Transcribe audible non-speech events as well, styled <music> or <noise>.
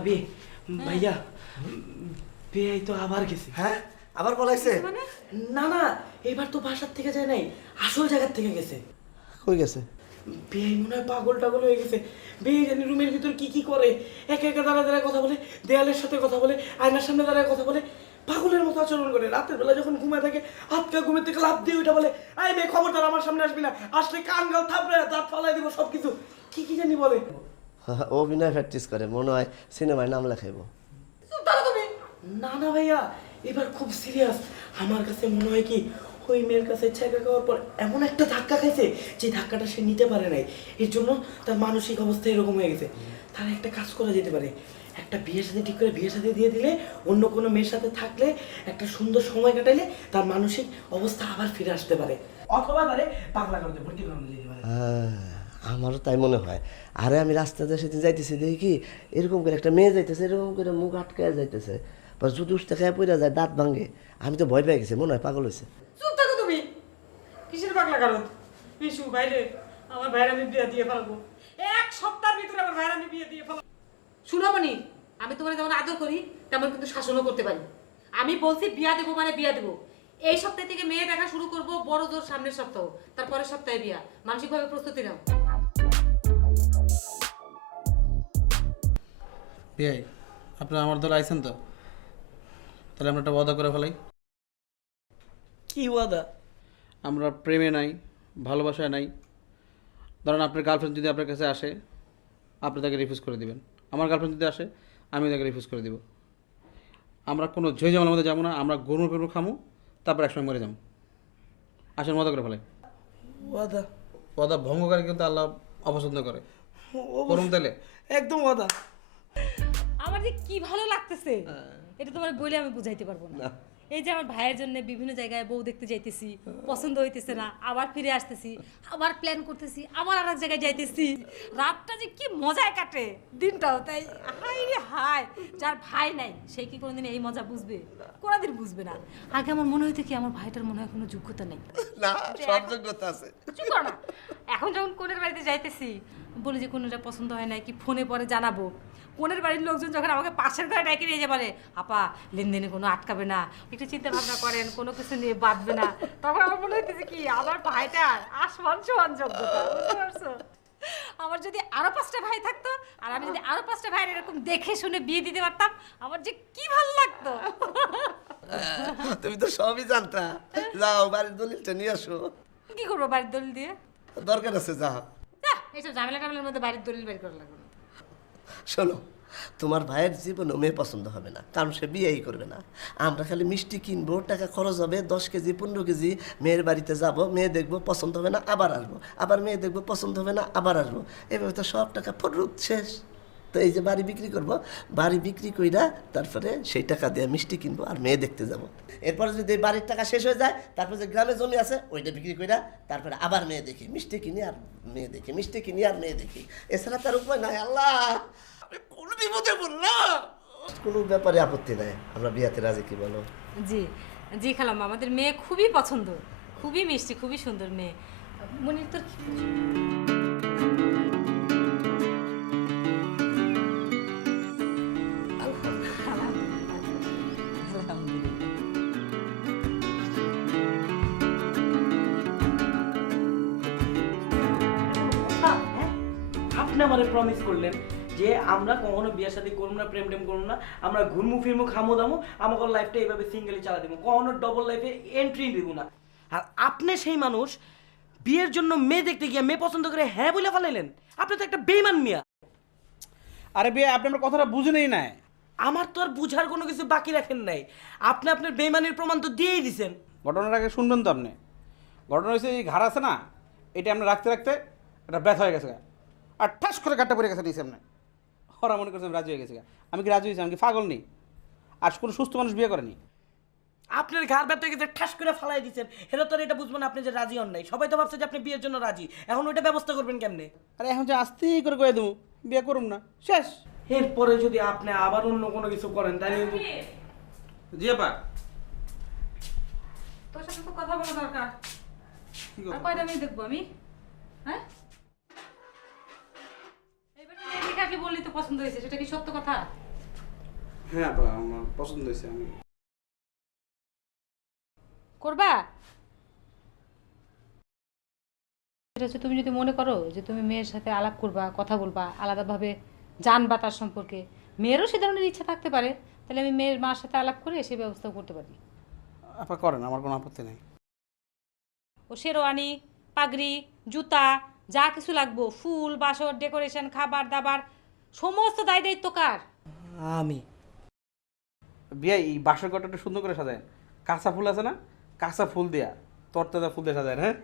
ভাবি ভাইয়া বেআই তো আবার গেছে হ্যাঁ আবার মানে? না না এবার তো বাসার থেকে যায় নাই আসল জায়গার থেকে গেছে কই গেছে মনে হয় পাগল টাগল হয়ে গেছে জানি রুমের ভিতর কি কি করে দাঁড়া দাঁড়ায় কথা বলে দেয়ালের সাথে কথা বলে আয়নার সামনে দাঁড়ায় কথা বলে পাগলের মতো আচরণ করে রাতের বেলা যখন ঘুমায় থাকে আটকা ঘুমের থেকে লাভ দিয়ে ওইটা বলে আয় মেয়ে খবরটা আমার সামনে আসবি না আসলে কান গাল থাপড়ে দাঁত ফলাই দিব সব কিছু কি কি জানি বলে <laughs> অভিনয় প্র্যাকটিস করে মনে হয় সিনেমায় নাম লেখাইব না না ভাইয়া এবার খুব সিরিয়াস আমার কাছে মনে হয় কি ওই মেয়ের কাছে ছেঁকা খাওয়ার পর এমন একটা ধাক্কা খাইছে যে ধাক্কাটা সে নিতে পারে নাই এর জন্য তার মানসিক অবস্থা এরকম হয়ে গেছে তার একটা কাজ করা যেতে পারে একটা বিয়ের সাথে ঠিক করে বিয়ের সাথে দিয়ে দিলে অন্য কোনো মেয়ের সাথে থাকলে একটা সুন্দর সময় কাটাইলে তার মানসিক অবস্থা আবার ফিরে আসতে পারে অথবা তারে পাগলা করতে ভর্তি করানো যেতে পারে আমারও তাই মনে হয় আরে আমি রাস্তাতে সেদিন যাইতেছি দেখি এরকম করে একটা মেয়ে যাইতেছে এরকম করে মুখ আটকে যাইতেছে বা যদি উঠতে খায় পড়ে যায় দাঁত ভাঙে আমি তো ভয় পেয়ে গেছি মনে হয় পাগল হয়েছে চুপ থাকো তুমি কিসের পাগলা কারণ বিশু বাইরে আমার ভাইয়ের আমি বিয়ে দিয়ে ফেলবো এক সপ্তাহের ভিতরে আমার ভাইয়ের আমি বিয়ে দিয়ে ফেলবো শুনো মনি আমি তোমার যেমন আদর করি তেমন কিন্তু শাসনও করতে পারি আমি বলছি বিয়া দেবো মানে বিয়া দেবো এই সপ্তাহ থেকে মেয়ে দেখা শুরু করবো বড় জোর সামনের সপ্তাহ তারপরের সপ্তাহে বিয়া মানসিকভাবে প্রস্তুতি নাও পিআই আপনি আমার দল আইছেন তো তাহলে আমরা একটা ওয়াদা করে ফেলাই কি ওয়াদা আমরা প্রেমে নাই ভালোবাসায় নাই ধরেন আপনার গার্লফ্রেন্ড যদি আপনার কাছে আসে আপনি তাকে রিফিউজ করে দেবেন আমার গার্লফ্রেন্ড যদি আসে আমি তাকে রিফিউজ করে দেবো আমরা কোনো ঝেঁ জামার মধ্যে যাবো না আমরা গরুর পেপড় খামো তারপর একসঙ্গে মরে যাবো আসেন মজা করে ফেলাই ওয়াদা ওয়াদা ভঙ্গকারী কিন্তু আল্লাহ অপছন্দ করে গরম তাহলে একদম ওয়াদা আমার যে কি ভালো লাগতেছে এটা তোমার বলে আমি বুঝাইতে পারবো না এই যে আমার ভাইয়ের জন্য বিভিন্ন জায়গায় বউ দেখতে যাইতেছি পছন্দ হইতেছে না আবার ফিরে আসতেছি আবার প্ল্যান করতেছি আবার আর এক জায়গায় যাইতেছি রাতটা যে কি মজায় কাটে দিনটাও তাই হাই রে হাই যার ভাই নাই সে কি কোনোদিন এই মজা বুঝবে কোনোদিন বুঝবে না আগে আমার মনে হইতে কি আমার ভাইটার মনে হয় কোনো যোগ্যতা নেই না সব যোগ্যতা আছে এখন যখন কোনের বাড়িতে যাইতেছি বলে যে কোনটা পছন্দ হয় না কি ফোনে পরে জানাবো কোনের বাড়ির লোকজন যখন আমাকে পাশের ঘরে ডেকে নিয়ে যাবে আপা লেনদেনে কোনো আটকাবে না একটু চিন্তা ভাবনা করেন কোনো কিছু নিয়ে বাঁধবে না তখন আমার মনে হইতেছে কি আমার ভাইটা আসমান সমান যোগ্যতা আমার যদি আরো পাঁচটা ভাই থাকতো আর আমি যদি আরো পাঁচটা ভাই এরকম দেখে শুনে বিয়ে দিতে পারতাম আমার যে কি ভালো লাগতো তুমি তো সবই জানতা যাও বাড়ির দলিলটা নিয়ে আসো কি করবো বাড়ির দলিল দিয়ে দরকার আছে যাও এইসব ঝামেলা টামেলার মধ্যে বাড়ির দলিল বের করা লাগবে শোনো তোমার ভাইয়ের জীবন মেয়ে পছন্দ হবে না কারণ সে বিয়েই করবে না আমরা খালি মিষ্টি কিনবো টাকা খরচ হবে দশ কেজি পনেরো কেজি মেয়ের বাড়িতে যাব মেয়ে দেখবো পছন্দ হবে না আবার আসবো আবার মেয়ে দেখবো পছন্দ হবে না আবার আসবো এভাবে তো সব টাকা ফুট শেষ তো এই যে বাড়ি বিক্রি করব বাড়ি বিক্রি কইরা তারপরে সেই টাকা দিয়ে মিষ্টি কিনবো আর মেয়ে দেখতে যাব এরপরে যদি বাড়ির টাকা শেষ হয়ে যায় তারপরে যে গ্রামে জমি আছে ওইটা বিক্রি কইরা তারপরে আবার মেয়ে দেখি মিষ্টি কিনি আর মেয়ে দেখি মিষ্টি কিনি আর মেয়ে দেখি এছাড়া তার উপায় নাই আল্লাহ কোন বিপদে বললাম কোনো ব্যাপারে আপত্তি নাই আমরা বিয়াতে রাজি কি বলো জি জি খালাম আমাদের মেয়ে খুবই পছন্দ খুবই মিষ্টি খুবই সুন্দর মেয়ে মনির তোর আমাদের প্রমিস করলেন যে আমরা কখনো বিয়ের সাথে করবো না প্রেম টেম করবো না আমরা ঘুরমু ফিরমু খামো দামো আমাকে লাইফটা এইভাবে সিঙ্গেলি চালা দেবো কখনো ডবল লাইফে এন্ট্রি দেবো না আর আপনি সেই মানুষ বিয়ের জন্য মেয়ে দেখতে গিয়ে মেয়ে পছন্দ করে হ্যাঁ বলে ফেলাইলেন আপনি তো একটা বেইমান মিয়া আরে বিয়ে আপনি আমার কথাটা নেই নাই আমার তো আর বুঝার কোনো কিছু বাকি রাখেন নাই আপনি আপনার বেইমানির প্রমাণ তো দিয়েই দিছেন ঘটনাটা আগে শুনবেন তো আপনি ঘটনা হয়েছে এই ঘাড় আছে না এটা আমরা রাখতে রাখতে এটা ব্যথা হয়ে গেছে আর ঠাস করে কাটটা পড়ে গেছে নিয়েছে এমনি ওরা মনে করছেন রাজি হয়ে গেছে আমি কি রাজি হয়েছি আমি কি পাগল নেই আর কোনো সুস্থ মানুষ বিয়ে করেনি আপনার ঘাড় ব্যথা গেছে ঠাস করে ফালাই দিচ্ছেন হেলো তো আর এটা বুঝবো না আপনি যে রাজি হন নাই সবাই তো ভাবছে যে আপনি বিয়ের জন্য রাজি এখন ওইটা ব্যবস্থা করবেন কেমনে আরে এখন যে আস্তেই করে কয়ে দেবো বিয়ে করুন না শেষ এরপরে যদি আপনি আবার অন্য কোনো কিছু করেন তাহলে জি আপা তোর সাথে তো কথা বলা দরকার আর কয়টা মেয়ে দেখবো আমি পছন্দ হয়েছে সেটা কি সত্য কথা হ্যাঁ আপা আমার পছন্দ হয়েছে আমি করবা যে তুমি যদি মনে করো যে তুমি মেয়ের সাথে আলাপ করবা কথা বলবা আলাদাভাবে জানবা তার সম্পর্কে মেয়েরও সে ধরনের ইচ্ছা থাকতে পারে তাহলে আমি মেয়ের মার সাথে আলাপ করে সে ব্যবস্থা করতে পারি আপা করেন আমার কোনো আপত্তি নেই ও শেরওয়ানি পাগড়ি জুতা যা কিছু লাগবো ফুল বাসর ডেকোরেশন খাবার দাবার সমস্ত দায় দায়িত্ব কার আমি বিয়া এই বাসর ঘরটা সুন্দর করে সাজায় কাঁচা ফুল আছে না কাঁচা ফুল দেয়া তরতাজা ফুল দিয়ে সাজায় হ্যাঁ